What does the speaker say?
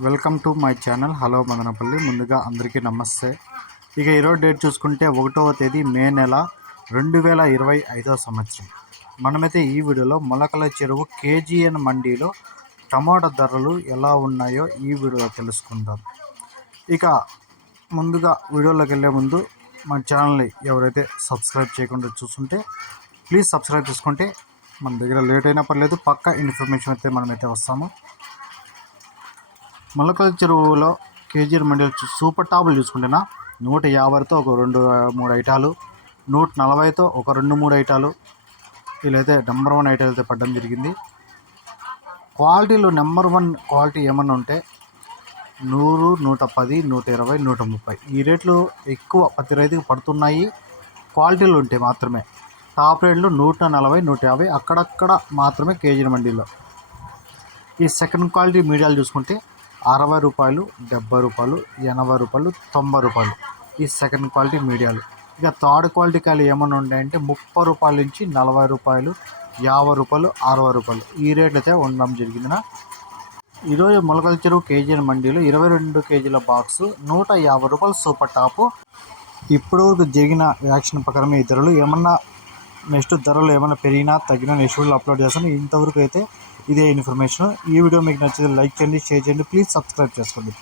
Welcome to my channel. Hello Madanapalle. ముందుగా అందరికీ నమస్తే. ఇక ఈరోజు డేట్ చూసుకుంటే ఒకటవ తేదీ మే నెల రెండు వేల ఇరవై ఐదవ సంవత్సరం. మనమైతే ఈ వీడియోలో మొలకల చెరువు కేజీఎన్ మండీలో టమాటా ధరలు ఎలా ఉన్నాయో ఈ వీడియోలో తెలుసుకుందాం. ఇక ముందుగా వీడియోలోకి వెళ్ళే ముందు మన ఛానల్ని ఎవరైతే సబ్స్క్రైబ్ చేయకుండా చూస్తుంటే ప్లీజ్ సబ్స్క్రైబ్ చేసుకుంటే మన దగ్గర లేట్ అయినా పర్లేదు. పక్కా ఇన్ఫర్మేషన్ అయితే మనమైతే వస్తాము. మొలకల చెరువులో కేజీ మండలి చూ- సూపర్ టాపులు చూసుకుంటేనా నూట యాభైతో ఒక రెండు మూడు ఐటాలు నూట నలభైతో ఒక రెండు మూడు ఐటాలు. వీళ్ళైతే నెంబర్ వన్ ఐటాలు అయితే పడడం జరిగింది. క్వాలిటీలో నెంబర్ వన్ క్వాలిటీ ఏమన్నా ఉంటే నూరు నూట పది నూట ఇరవై నూట ముప్పై. ఈ రేట్లు ఎక్కువ ప్రతి రైతుకి పడుతున్నాయి. క్వాలిటీలు ఉంటాయి మాత్రమే. టాప్ రేట్లు నూట నలభై నూట యాభై అక్కడక్కడ మాత్రమే కేజీ మండీలో. ఈ సెకండ్ క్వాలిటీ మీడియాలు చూసుకుంటే అరవై రూపాయలు డెబ్బై రూపాయలు ఎనభై రూపాయలు తొంభై రూపాయలు. ఈ సెకండ్ క్వాలిటీ మీడియాలు. ఇక థర్డ్ క్వాలిటీ కాయలు ఏమైనా ఉంటాయంటే ముప్పై రూపాయల నుంచి నలభై రూపాయలు యాభై రూపాయలు అరవై రూపాయలు. ఈ రేట్లు అయితే ఉండడం జరిగిందిన. ఈరోజు మొలకల చెరువు కేజీల మండీలో ఇరవై రెండు కేజీల బాక్స్ నూట యాభై రూపాయలు సూపర్ టాపు ఇప్పుడు వరకు జరిగిన యాక్షన్ ప్రకారం ఈ ధరలు ఏమన్నా నెక్స్ట్ ధరలు ఏమైనా పెరిగినా తగ్గినా నెక్స్ట్ వీడియోలో అప్లోడ్ చేస్తాను. ఇంతవరకు అయితే ఇదే ఇన్ఫర్మేషన్. ఈ వీడియో మీకు నచ్చితే లైక్ చేయండి షేర్ చేయండి ప్లీజ్ సబ్స్క్రైబ్ చేసుకోండి.